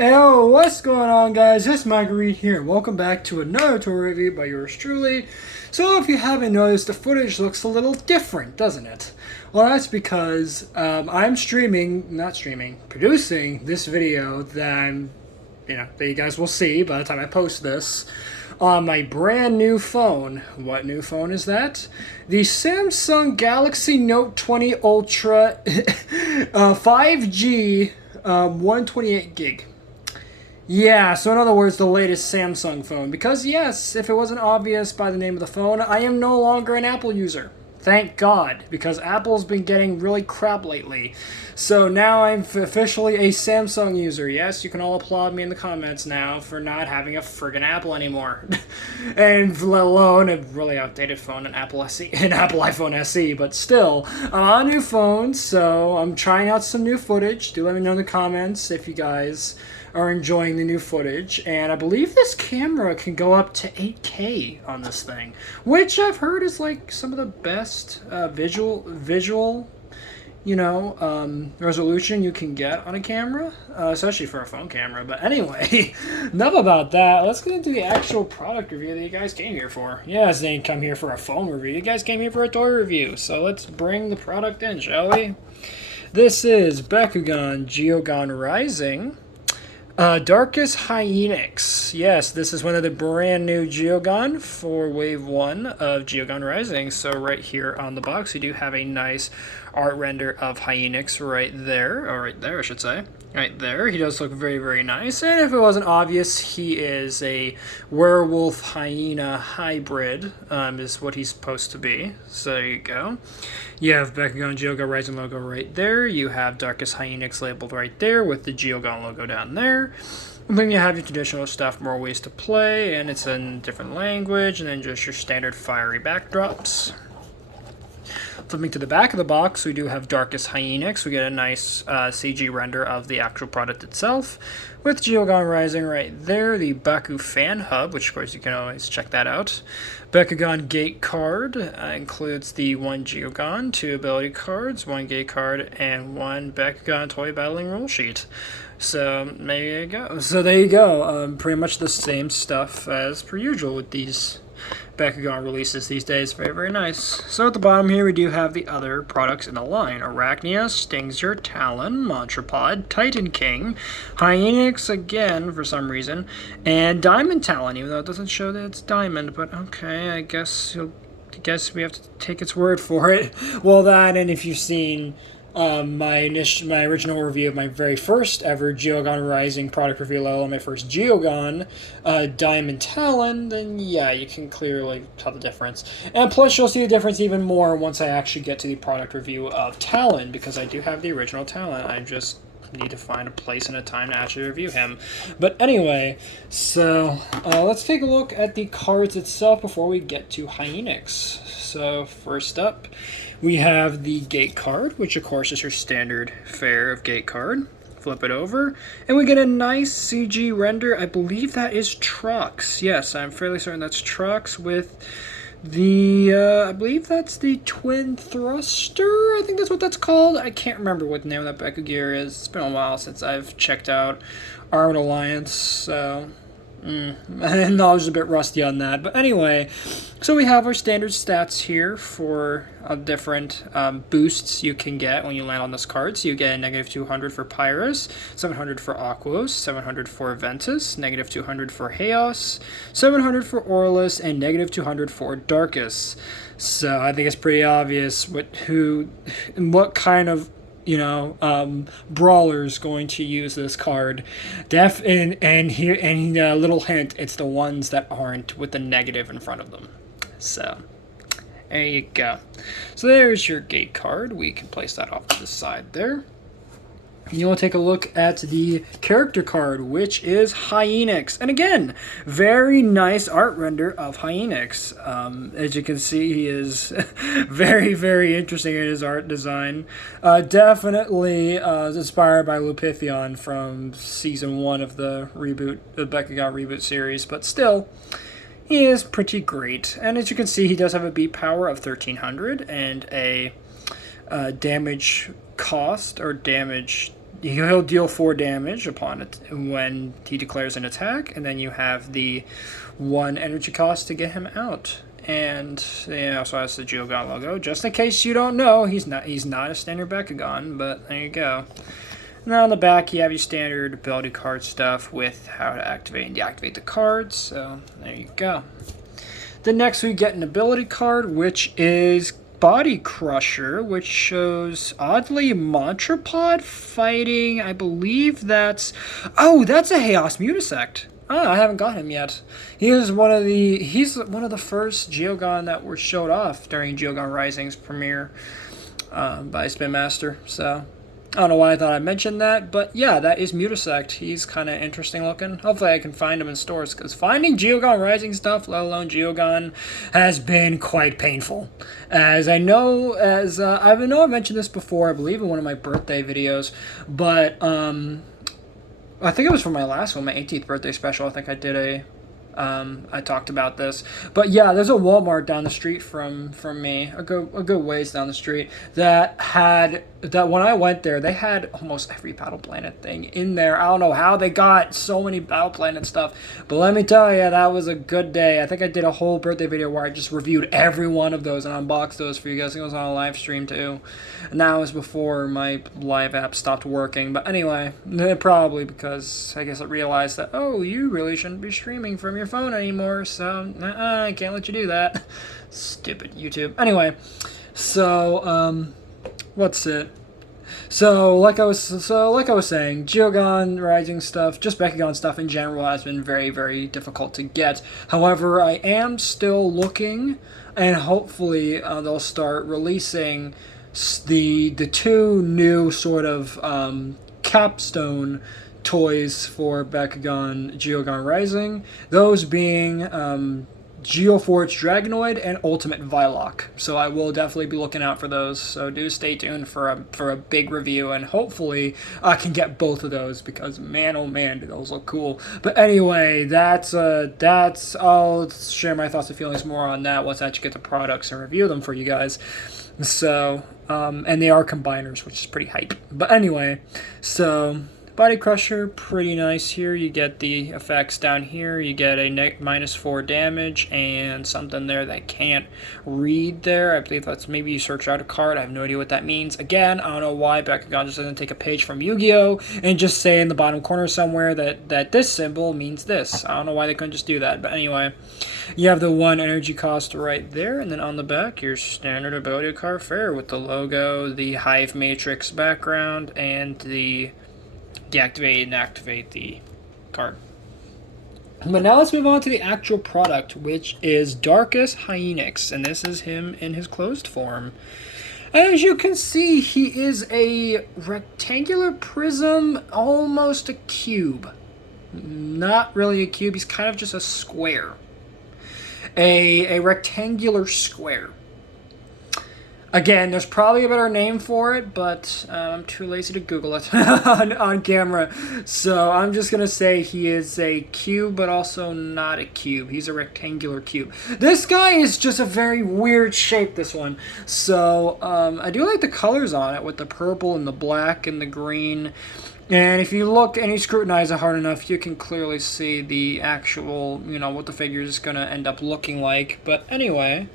Yo, what's going on, guys? It's Marguerite here, and welcome back to another tour review by yours truly. So if you haven't noticed, the footage looks a little different, doesn't it? Well, that's because I'm producing this video that that you guys will see by the time I post this on my brand new phone. What new phone is that? The Samsung Galaxy Note 20 Ultra 5G 128 gig. Yeah, so in other words, the latest Samsung phone. Because yes, if it wasn't obvious by the name of the phone, I am no longer an Apple user. Thank God, because Apple's been getting really crap lately. So now I'm officially a Samsung user. Yes, you can all applaud me in the comments now for not having a friggin' Apple anymore. And let alone a really outdated phone, an Apple iPhone SE. But still, I'm on a new phone, so I'm trying out some new footage. Do let me know in the comments if you guys are enjoying the new footage, and I believe this camera can go up to 8K on this thing, which I've heard is like some of the best visual resolution you can get on a camera, especially for a phone camera. But anyway, enough about that. Let's get into the actual product review that you guys came here for. Yes, they didn't come here for a phone review. You guys came here for a toy review, so let's bring the product in, shall we? This is Bakugan Geogan Rising. Darkest Hyenix. Yes, this is one of the brand new Geogun for Wave 1 of Geogan Rising. So right here on the box, we do have a nice art render of Hyenix right there. Or right there, I should say. Right there. He does look very, very nice. And if it wasn't obvious, he is a werewolf-hyena hybrid, is what he's supposed to be. So there you go. You have Bakugan Geogan Rising logo right there. You have Darkest Hyenix labeled right there with the Geogan logo down there. And then you have your traditional stuff, more ways to play, and it's in a different language, and then just your standard fiery backdrops. Flipping to the back of the box, we do have Darkest Hyenix. We get a nice CG render of the actual product itself, with Geogan Rising right there, the Baku Fan Hub, which of course you can always check that out. Bakugan Gate card includes the 1 Geogan, 2 ability cards, 1 Gate card, and 1 Bakugan Toy Battling Rule Sheet. So there you go. Pretty much the same stuff as per usual with these Bakugan releases these days. Very, very nice. So at the bottom here, we do have the other products in the line. Arachnia, Stinger, Talon, Montrapod, Titan King, Hyenix again for some reason, and Diamond Talon, even though it doesn't show that it's Diamond, but okay, I guess we have to take its word for it. Well, that, and if you've seen my original review of my very first ever Geogan Rising product review level on my first Geogan, Diamond Talon, then yeah, you can clearly tell the difference. And plus, you'll see the difference even more once I actually get to the product review of Talon, because I do have the original Talon. I just need to find a place and a time to actually review him. But anyway, so let's take a look at the cards itself before we get to Hyenix. So first up, we have the Gate card, which of course is your standard fare of Gate card. Flip it over, and we get a nice CG render. I believe that is Trucks. Yes, I'm fairly certain that's Trucks with the, I believe that's the Twin Thruster. I think that's what that's called. I can't remember what the name of that Baku gear is. It's been a while since I've checked out Armored Alliance, so my knowledge is a bit rusty on that. But anyway, so we have our standard stats here for different boosts you can get when you land on this card. So you get a negative 200 for Pyrus, 700 for Aquos, 700 for Ventus, negative 200 for Chaos, 700 for Orlus, and negative 200 for Darkus. So I think it's pretty obvious what kind of brawler's going to use this card. And a little hint, it's the ones that aren't with the negative in front of them. So there you go. So there's your Gate card. We can place that off to the side there. You want to take a look at the character card, which is Hyenix. And again, very nice art render of Hyenix. As you can see, he is very, very interesting in his art design. Definitely inspired by Lupithion from Season 1 of the Bakugan reboot series, but still, he is pretty great. And as you can see, he does have a beat power of 1300 and a damage cost or damage he'll deal 4 damage upon it when he declares an attack, and then you have the 1 energy cost to get him out. And he also has the Geogan logo. Just in case you don't know, he's not a standard Bakugan, but there you go. And then on the back, you have your standard ability card stuff with how to activate and deactivate the cards. So there you go. Then next we get an ability card, which is Body Crusher, which shows oddly Montrapod fighting. I believe that's that's a Chaos Mutasect. Oh, I haven't got him yet. He's one of the first Geogan that were showed off during Geogan Rising's premiere by Spin Master. So I don't know why I thought I mentioned that, but yeah, that is Mutasect. He's kind of interesting looking. Hopefully I can find him in stores, because finding Geogan Rising stuff, let alone Geogan, has been quite painful. As I know, I mentioned this before, I believe in one of my birthday videos, but I think it was for my last one, my 18th birthday special. I think I did I talked about this, but yeah, there's a Walmart down the street from me, a good ways down the street, that when I went there, they had almost every Battle Planet thing in there. I don't know how they got so many Battle Planet stuff, but let me tell you, that was a good day. I think I did a whole birthday video where I just reviewed every one of those and unboxed those for you guys. I think it was on a live stream too, and that was before my live app stopped working. But anyway, probably because I guess I realized that, oh, you really shouldn't be streaming from your phone anymore, so I can't let you do that. Stupid YouTube. Anyway, so what's it? So like I was saying, Geogan Rising stuff, just Bakugan stuff in general, has been very, very difficult to get. However, I am still looking, and hopefully they'll start releasing the 2 new sort of capstone toys for Bakugan Geogan Rising, those being Geoforge Dragonoid and Ultimate Vilok. So I will definitely be looking out for those, so do stay tuned for a big review, and hopefully I can get both of those, because man, oh man, do those look cool. But anyway, that's I'll share my thoughts and feelings more on that once I actually get the products and review them for you guys. So and they are combiners, which is pretty hype. But anyway, so Body Crusher, pretty nice here. You get the effects down here. You get a -4 damage and something there that I can't read there. I believe that's, maybe you search out a card. I have no idea what that means. Again, I don't know why Bakugan just doesn't take a page from Yu-Gi-Oh! And just say in the bottom corner somewhere that this symbol means this. I don't know why they couldn't just do that. But anyway, you have the 1 energy cost right there. And then on the back, your standard ability card fare with the logo, the Hive Matrix background, and the deactivate and activate the card. But now let's move on to the actual product, which is Darkus Hyenix, and this is him in his closed form. As you can see, he is a rectangular prism, almost a cube. Not really a cube, he's kind of just a square. A rectangular square. Again, there's probably a better name for it, but I'm too lazy to Google it on camera. So I'm just going to say he is a cube, but also not a cube. He's a rectangular cube. This guy is just a very weird shape, this one. So I do like the colors on it with the purple and the black and the green. And if you look and you scrutinize it hard enough, you can clearly see the actual, what the figure is going to end up looking like. But anyway,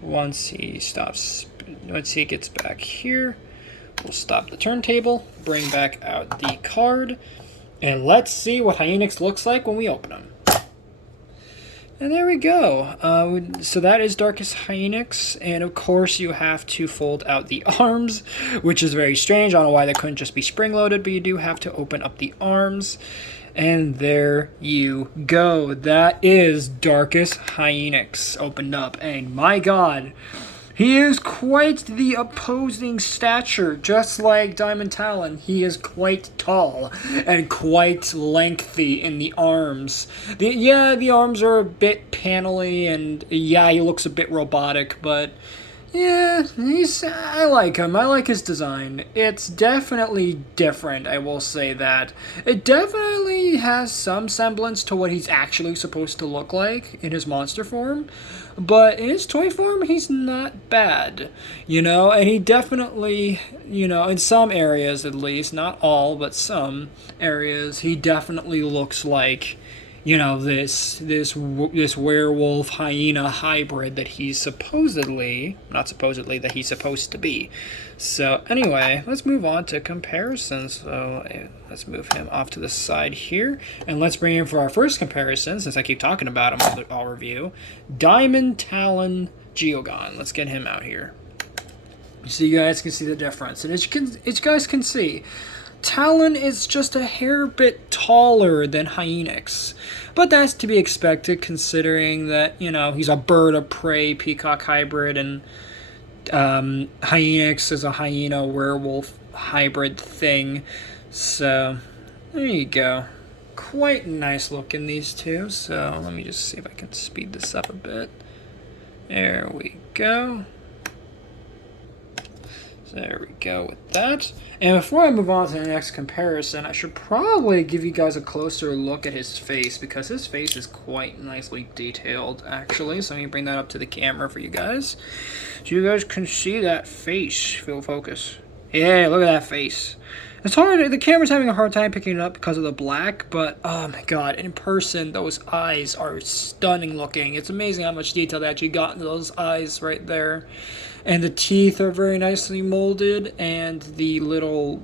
once he gets back here, we'll stop the turntable, bring back out the card, and let's see what Hyenix looks like when we open him. And there we go. So that is Darkus Hyenix, and of course you have to fold out the arms, which is very strange. I don't know why they couldn't just be spring-loaded, but you do have to open up the arms. And there you go. That is Darkus Hyenix opened up, and my god, he is quite the opposing stature, just like Diamond Talon. He is quite tall and quite lengthy in the arms. The arms are a bit panely, and yeah, he looks a bit robotic, but Yeah, I like him. I like his design. It's definitely different, I will say that. It definitely has some semblance to what he's actually supposed to look like in his monster form. But in his toy form, he's not bad. And he definitely, in some areas at least, not all, but some areas, he definitely looks like this werewolf hyena hybrid that he's that he's supposed to be. So anyway, let's move on to comparisons. So let's move him off to the side here, and let's bring in for our first comparison, since I keep talking about him all review, Diamond Talon Geogan. Let's get him out here so you guys can see the difference. And as you guys can see, Talon is just a hair bit taller than Hyenix, but that's to be expected considering that, he's a bird of prey peacock hybrid, and Hyenix is a hyena werewolf hybrid thing. So there you go. Quite nice looking, these two. So let me just see if I can speed this up a bit. There we go. There we go with that. And before I move on to the next comparison, I should probably give you guys a closer look at his face, because his face is quite nicely detailed, actually. So let me bring that up to the camera for you guys, so you guys can see that face. Full focus. Yeah, look at that face. It's hard. The camera's having a hard time picking it up because of the black, but oh my god, in person, those eyes are stunning looking. It's amazing how much detail they actually got into those eyes right there. And the teeth are very nicely molded, and the little,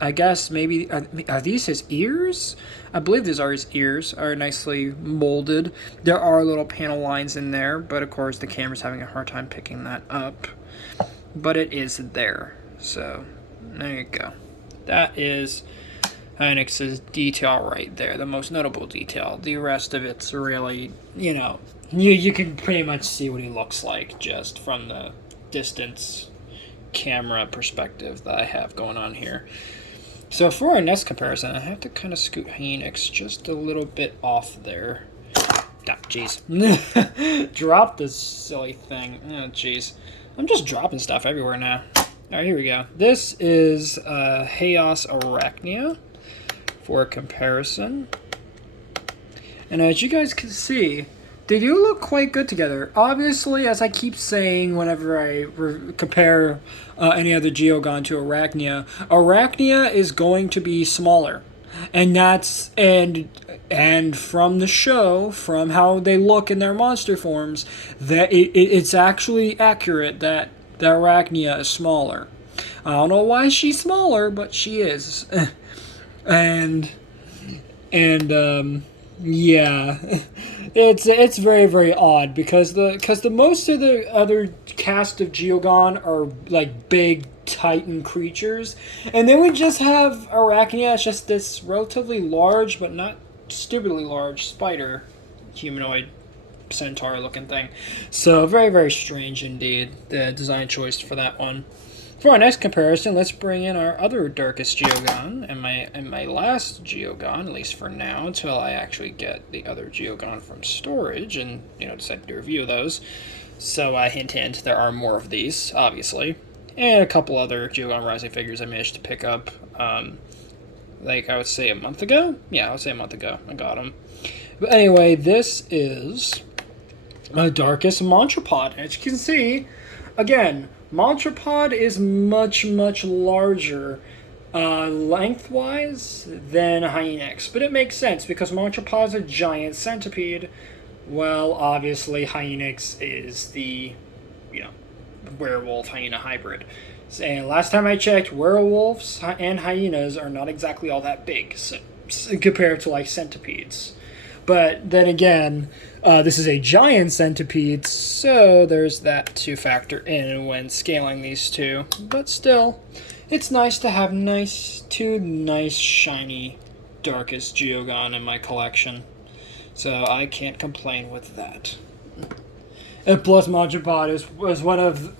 I guess maybe, are these his ears? I believe these are his ears, are nicely molded. There are little panel lines in there, but of course the camera's having a hard time picking that up. But it is there, so there you go. That is Hyenix's detail right there, the most notable detail. The rest of it's really, you can pretty much see what he looks like just from the distance camera perspective that I have going on here. So for our next comparison, I have to kind of scoot Hyenix just a little bit off there. Oh, jeez. Drop this silly thing. Oh, jeez. I'm just dropping stuff everywhere now. Alright, here we go. This is Chaos Arachnia for comparison. And as you guys can see, they do look quite good together. Obviously, as I keep saying whenever I compare any other Geogun to Arachnia, Arachnia is going to be smaller. And that's and from the show, from how they look in their monster forms, that it's actually accurate that the Arachnia is smaller. I don't know why she's smaller, but she is. and yeah, it's very, very odd because the most of the other cast of Geogan are like big titan creatures, and then we just have Arachnia as just this relatively large but not stupidly large spider humanoid centaur looking thing. So very, very strange indeed, the design choice for that one. For our next comparison, let's bring in our other darkest Geogan, and my last Geogan, at least for now, until I actually get the other Geogan from storage and, decide to review those. So, hint, hint, there are more of these, obviously. And a couple other Geogan Rising figures I managed to pick up, like I would say a month ago? Yeah, I would say a month ago I got them. But anyway, this is my darkest Monstropod. As you can see, again, Monstropod is much, much larger lengthwise than Hyenix, but it makes sense because Monstropod's a giant centipede. Well, obviously Hyenix is the, werewolf hyena hybrid. And last time I checked, werewolves and hyenas are not exactly all that big compared to like centipedes. But then again, this is a giant centipede, so there's that to factor in when scaling these two. But still, it's nice to have two nice, shiny, darkest Geogan in my collection. So I can't complain with that. And plus, Monstropod was one of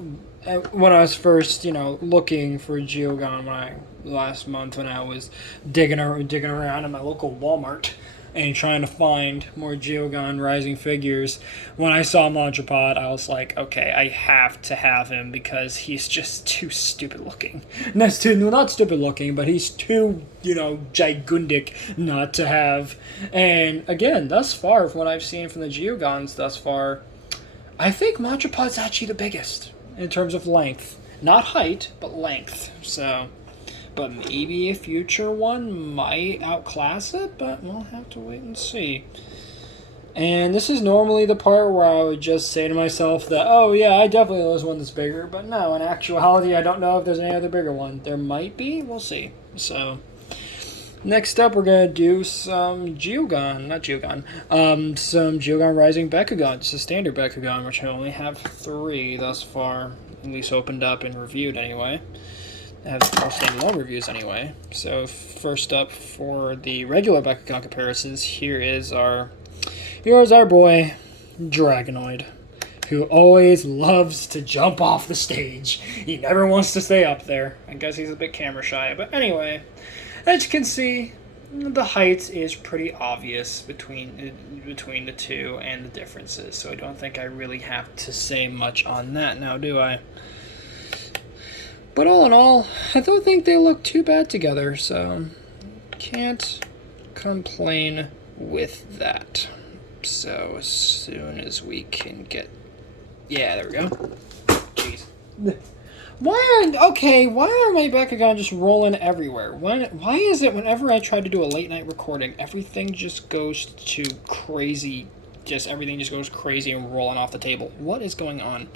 when I was first, looking for Geogan last month when I was digging around in my local Walmart. and trying to find more Geogan Rising figures. When I saw Montrapod, I was like, okay, I have to have him because he's just too stupid looking. Not stupid looking, but he's too, gigantic not to have. And again, thus far, from what I've seen from the Geogons thus far, I think Montrapod's actually the biggest in terms of length. Not height, but length. So, but maybe a future one might outclass it, but we'll have to wait and see. And this is normally the part where I would just say to myself that, oh yeah, I definitely know this one that's bigger, but no, in actuality, I don't know if there's any other bigger one. There might be, we'll see. So, next up, we're going to do some some Geogan Rising Bakugan. It's a standard Bakugan, which I only have 3 thus far, at least opened up and reviewed anyway. I have standalone reviews anyway. So first up for the regular Bakugan comparisons, here's our boy, Dragonoid, who always loves to jump off the stage. He never wants to stay up there. I guess he's a bit camera shy, but anyway, as you can see, the height is pretty obvious between the two and the differences, so I don't think I really have to say much on that now, do I? But all in all, I don't think they look too bad together, so can't complain with that. So as soon as we can get... Yeah, there we go. Jeez. Why are my Bakugan just rolling everywhere? Why is it whenever I try to do a late night recording, everything just goes to crazy, everything just goes crazy and rolling off the table? What is going on?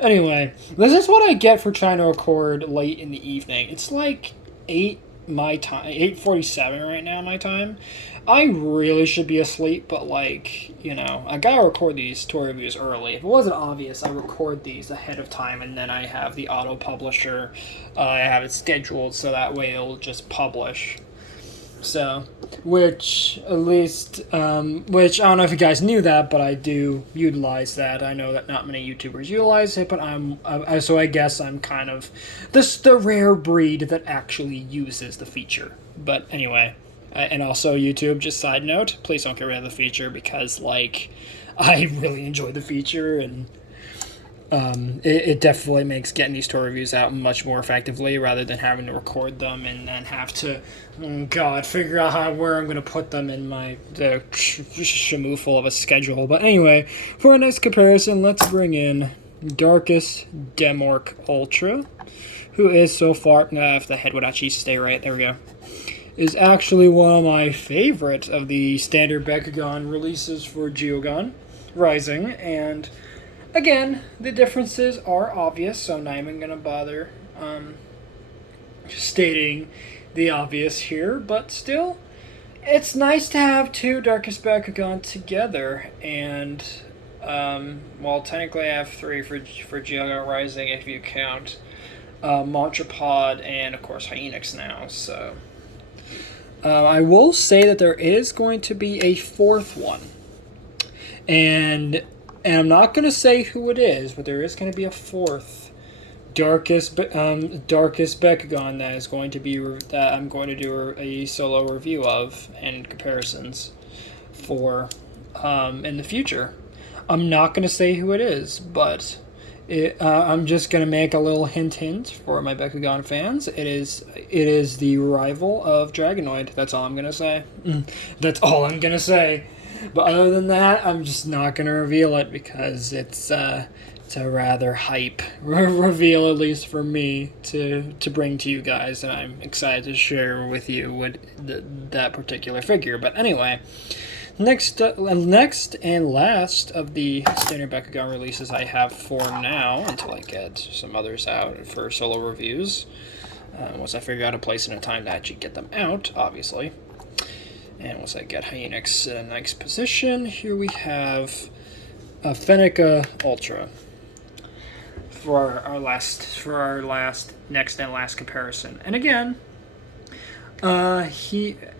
Anyway, this is what I get for trying to record late in the evening. It's like 8 my time, 8:47 right now my time. I really should be asleep, but I gotta record these tour reviews early. If it wasn't obvious, I record these ahead of time, and then I have the auto publisher. I have it scheduled so that way it'll just publish. So, which I don't know if you guys knew that, but I do utilize that. I know that not many YouTubers utilize it, but so I guess I'm kind of the rare breed that actually uses the feature. But anyway. And also YouTube, just side note, please don't get rid of the feature because, I really enjoy the feature, and it definitely makes getting these tour reviews out much more effectively rather than having to record them and then have to, figure out where I'm going to put them in the shamoofle of a schedule. But anyway, for our next comparison, let's bring in Darkest Demork Ultra, who is so far, if the head would actually stay right, there we go, is actually one of my favorite of the standard Bakugan releases for Geogan Rising, and again, the differences are obvious, so I'm not even going to bother stating the obvious here, but still, it's nice to have 2 Darkest Bakugan together, and, technically I have 3 for Geogan Rising if you count Montrapod and, of course, Hyenix now, so... I will say that there is going to be a 4th one, and I'm not going to say who it is, but there is going to be a 4th darkest Bakugan that I'm going to do a solo review of and comparisons for in the future. I'm not going to say who it is, but I'm just going to make a little hint for my Bakugan fans. It is the rival of Dragonoid. That's all I'm going to say. That's all I'm going to say. But other than that, I'm just not going to reveal it because it's a rather hype reveal, at least for me, to bring to you guys. And I'm excited to share with you that particular figure. But anyway... Next and last of the standard Bakugan releases I have for now, until I get some others out for solo reviews. Once I figure out a place and a time to actually get them out, obviously. And once I get Hyenix in a nice position, here we have Fenica Ultra for our next and last comparison. And again,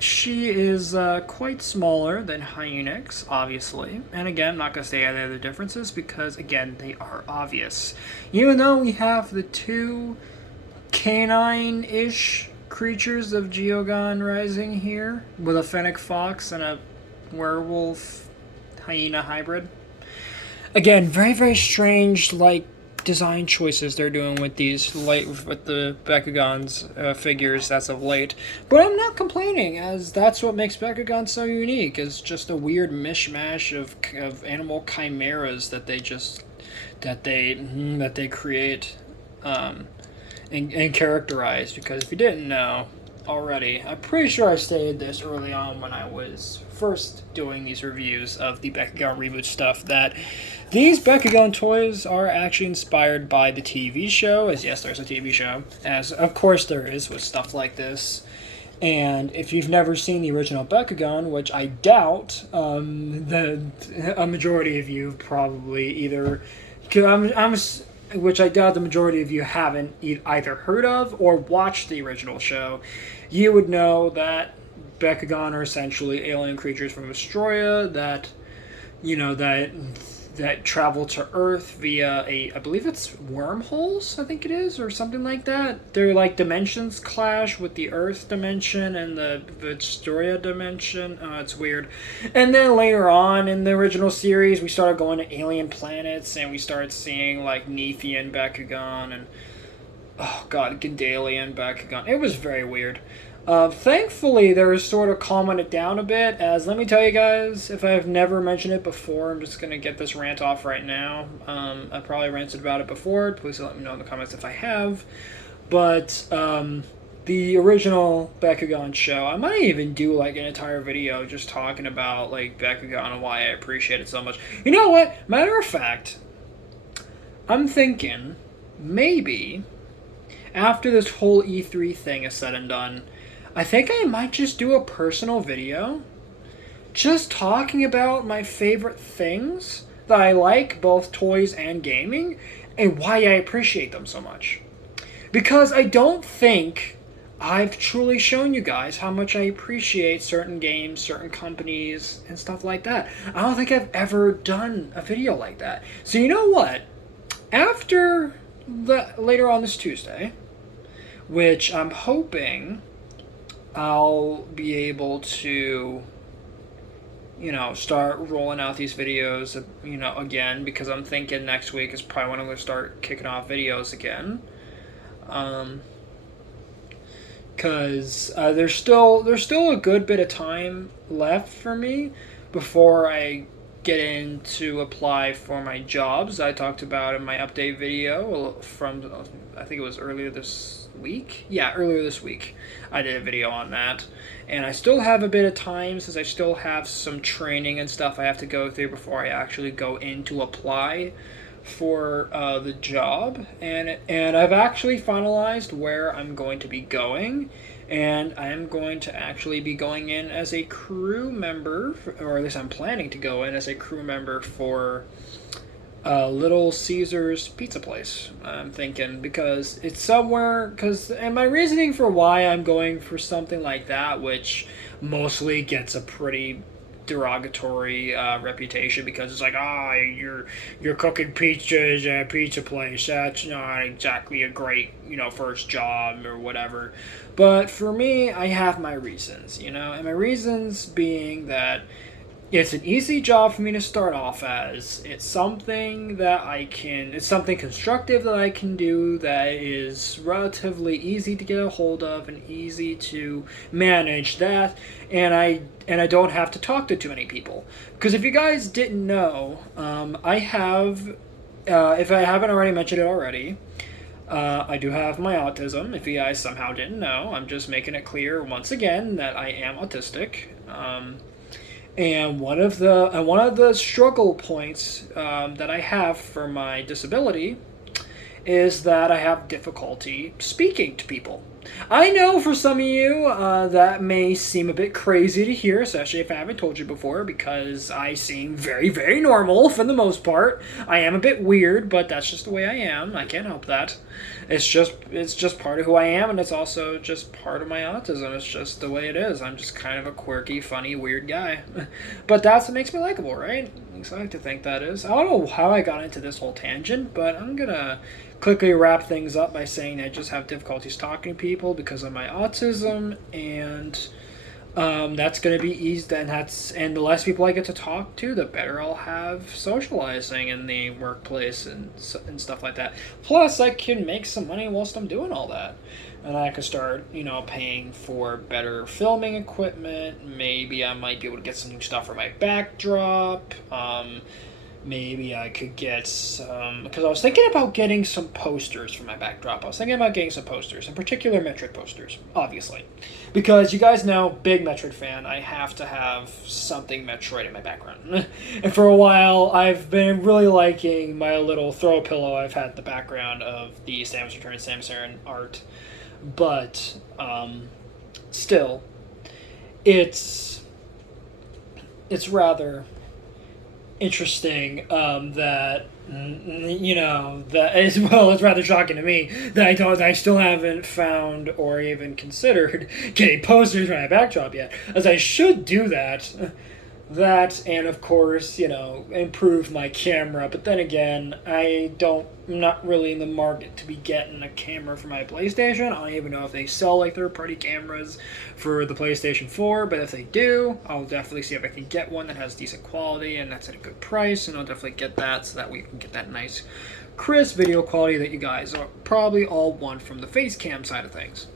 she is quite smaller than Hyenix, obviously. And again, I'm not going to say any other differences because, again, they are obvious. Even though we have the 2 canine-ish creatures of Geogan Rising here, with a fennec fox and a werewolf hyena hybrid. Again, very, very strange, like, design choices they're doing with these with the Bakugans figures as of late. But I'm not complaining, as that's what makes Bakugan so unique, is just a weird mishmash of animal chimeras that they create and characterize. Because if you didn't know already, I'm pretty sure I stated this early on when I was first doing these reviews of the Bakugan reboot stuff, that these Bakugan toys are actually inspired by the TV show, as yes, there's a TV show, as of course there is with stuff like this. And if you've never seen the original Bakugan, which I doubt, a majority of you probably either, which I doubt the majority of you haven't either heard of or watched the original show, you would know that Bakugan are essentially alien creatures from Astroya that travel to Earth via I believe it's wormholes, I think it is, or something like that. They're like dimensions clash with the Earth dimension and the Astroya dimension. It's weird. And then later on in the original series, we started going to alien planets and we started seeing like Nephian Bakugan and Gandalian Bakugan. It was very weird. Thankfully, they're sort of calming it down a bit, as let me tell you guys, if I've never mentioned it before, I'm just going to get this rant off right now. I probably ranted about it before. Please let me know in the comments if I have. But the original Bakugan show, I might even do like an entire video just talking about like Bakugan and why I appreciate it so much. You know what? Matter of fact, I'm thinking maybe after this whole E3 thing is said and done, I think I might just do a personal video just talking about my favorite things that I like, both toys and gaming, and why I appreciate them so much. Because I don't think I've truly shown you guys how much I appreciate certain games, certain companies, and stuff like that. I don't think I've ever done a video like that. So you know what? After later on this Tuesday, which I'm hoping I'll be able to, start rolling out these videos, again, because I'm thinking next week is probably when I'm going to start kicking off videos again. Because there's still a good bit of time left for me before I get in to apply for my jobs. I talked about in my update video from, I think it was earlier this week. Yeah, earlier this week I did a video on that. And I still have a bit of time, since I still have some training and stuff I have to go through before I actually go in to apply for the job. And I've actually finalized where I'm going to be going. And I'm going to actually be going in as a crew member, or at least I'm planning to go in as a crew member for Little Caesar's pizza place. I'm thinking, because it's somewhere, and my reasoning for why I'm going for something like that, which mostly gets a pretty derogatory reputation, because it's like, you're cooking pizzas at a pizza place, that's not exactly a great first job or whatever. But for me, I have my reasons, and my reasons being that it's an easy job for me to start off as. It's something it's something constructive that I can do, that is relatively easy to get a hold of and easy to manage that, and I don't have to talk to too many people. Because if you guys didn't know, I have, if I haven't already mentioned it already, I do have my autism. If you guys somehow didn't know, I'm just making it clear once again that I am autistic. And one of the struggle points that I have for my disability is that I have difficulty speaking to people. I know for some of you that may seem a bit crazy to hear, especially if I haven't told you before, because I seem very, very normal for the most part. I am a bit weird, but that's just the way I am. I can't help that. It's just part of who I am, and it's also just part of my autism. It's just the way it is. I'm just kind of a quirky, funny, weird guy. But that's what makes me likable, right? At least I like to think that is. I don't know how I got into this whole tangent, but I'm gonna quickly wrap things up by saying I just have difficulties talking to people because of my autism, and That's going to be eased, and the less people I get to talk to, the better I'll have socializing in the workplace and stuff like that. Plus, I can make some money whilst I'm doing all that, and I can start, paying for better filming equipment. Maybe I might be able to get some new stuff for my backdrop. Maybe I could get some, because I was thinking about getting some posters for my backdrop. I was thinking about getting some posters, in particular Metroid posters, obviously. Because you guys know, big Metroid fan, I have to have something Metroid in my background. And for a while, I've been really liking my little throw pillow I've had in the background of the Samus Return Samus Aran art. But, still, it's rather interesting that it's rather shocking to me that I still haven't found or even considered getting posters for my backdrop yet, as I should do that. And of course, improve my camera. But then again, I'm not really in the market to be getting a camera for my PlayStation. I don't even know if they sell like third-party cameras for the PlayStation 4, but if they do, I'll definitely see if I can get one that has decent quality and that's at a good price, and I'll definitely get that so that we can get that nice, crisp video quality that you guys are probably all want from the face cam side of things.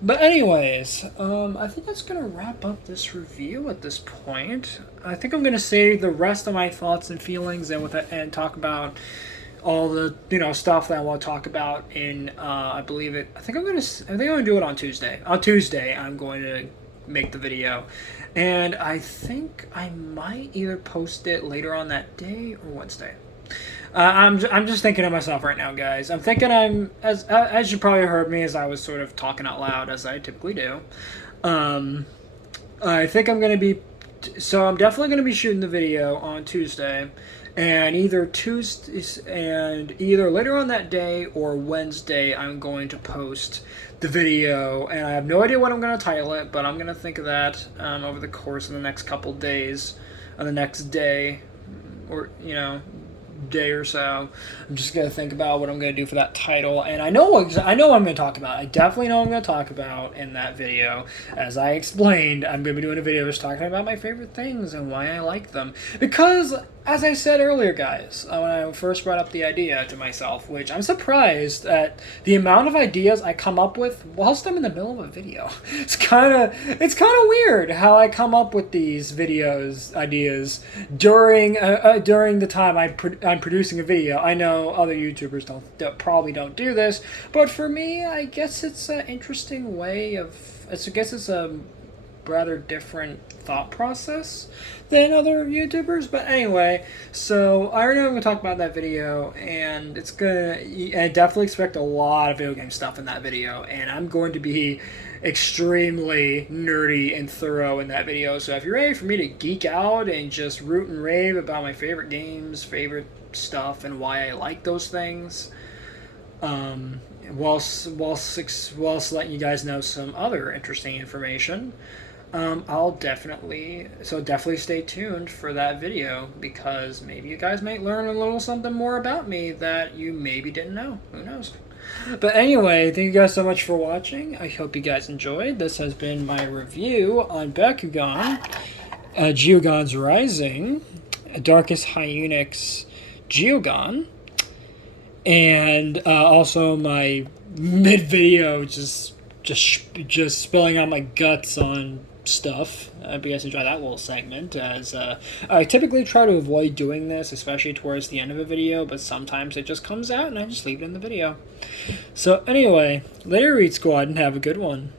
But anyways, I think that's going to wrap up this review at this point. I think I'm going to save the rest of my thoughts and feelings and talk about all the, stuff that I want to talk about in, I think I'm going to do it on Tuesday. On Tuesday, I'm going to make the video. And I think I might either post it later on that day or Wednesday. I'm just thinking to myself right now, guys. I'm thinking as you probably heard me as I was sort of talking out loud as I typically do. I think I'm going to be, so I'm definitely going to be shooting the video on Tuesday, and either later on that day or Wednesday I'm going to post the video, and I have no idea what I'm going to title it, but I'm going to think of that over the course of the next couple days, or the next day, or day or so. I'm just going to think about what I'm going to do for that title, and I know what I'm going to talk about. I definitely know what I'm going to talk about in that video. As I explained, I'm going to be doing a video just talking about my favorite things and why I like them. Because, as I said earlier, guys, when I first brought up the idea to myself, which I'm surprised at the amount of ideas I come up with whilst I'm in the middle of a video. It's kind of weird how I come up with these ideas during the time I'm producing a video. I know other YouTubers probably don't do this, but for me, I guess it's an interesting way of. I guess it's a rather different thought process than other YouTubers. But anyway, so I already know I'm going to talk about that video, and I definitely expect a lot of video game stuff in that video, and I'm going to be extremely nerdy and thorough in that video. So if you're ready for me to geek out and just root and rave about my favorite games, favorite stuff, and why I like those things, whilst letting you guys know some other interesting information, I'll definitely stay tuned for that video, because maybe you guys might learn a little something more about me that you maybe didn't know. Who knows? But anyway, thank you guys so much for watching. I hope you guys enjoyed. This has been my review on Bakugan, Geoguns Rising, Darkest Hyenix Geogan, and also my mid-video just spilling out my guts on stuff. I hope you guys enjoy that little segment, as I typically try to avoid doing this, especially towards the end of a video, but sometimes it just comes out and I just leave it in the video. So anyway, later, Read Squad, and have a good one.